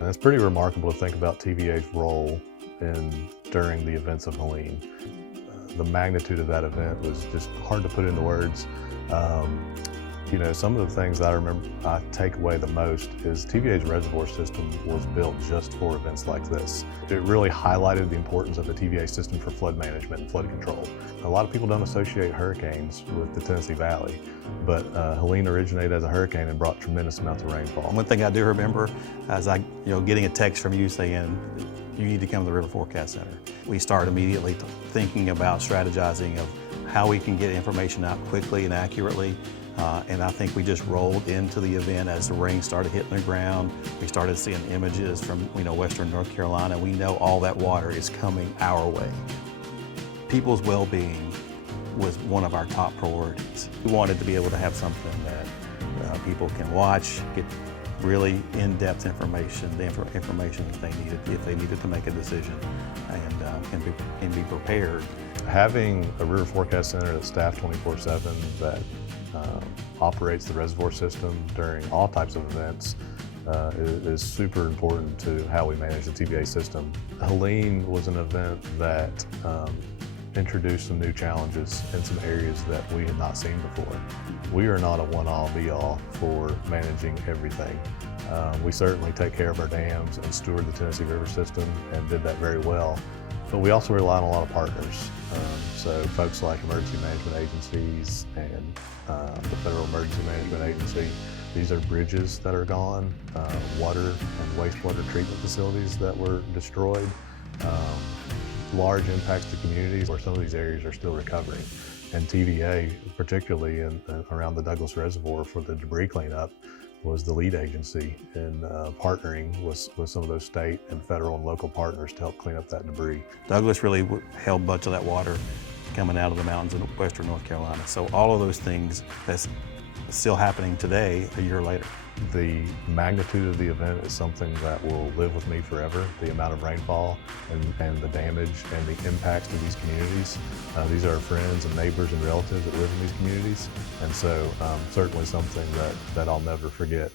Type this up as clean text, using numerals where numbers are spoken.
And it's pretty remarkable to think about TVA's role during the events of Helene. The magnitude of that event was just hard to put into words. Some of the things that I take away the most is TVA's reservoir system was built just for events like this. It really highlighted the importance of the TVA system for flood management and flood control. A lot of people don't associate hurricanes with the Tennessee Valley, but Helene originated as a hurricane and brought tremendous amounts of rainfall. One thing I do remember is getting a text from you saying, you need to come to the River Forecast Center. We start immediately thinking about strategizing of how we can get information out quickly and accurately. And I think we just rolled into the event as the rain started hitting the ground. We started seeing images from western North Carolina. We know all that water is coming our way. People's well-being was one of our top priorities. We wanted to be able to have something that people can watch, get really in-depth information, the information that they needed if they needed to make a decision, and be prepared. Having a River Forecast Center that's staffed 24/7 that operates the reservoir system during all types of events is super important to how we manage the TVA system. Helene was an event that introduced some new challenges in some areas that we had not seen before. We are not a one-all be-all for managing everything. We certainly take care of our dams and steward the Tennessee River system and did that very well. But we also rely on a lot of partners. So folks like emergency management agencies and the Federal Emergency Management Agency. These are bridges that are gone, water and wastewater treatment facilities that were destroyed, large impacts to communities where some of these areas are still recovering. And TVA, particularly around the Douglas Reservoir for the debris cleanup, was the lead agency in partnering with some of those state and federal and local partners to help clean up that debris. Douglas really held much of that water coming out of the mountains in western North Carolina. So all of those things that's still happening today, a year later. The magnitude of the event is something that will live with me forever. The amount of rainfall and the damage and the impacts to these communities. These are our friends and neighbors and relatives that live in these communities. And so certainly something that I'll never forget.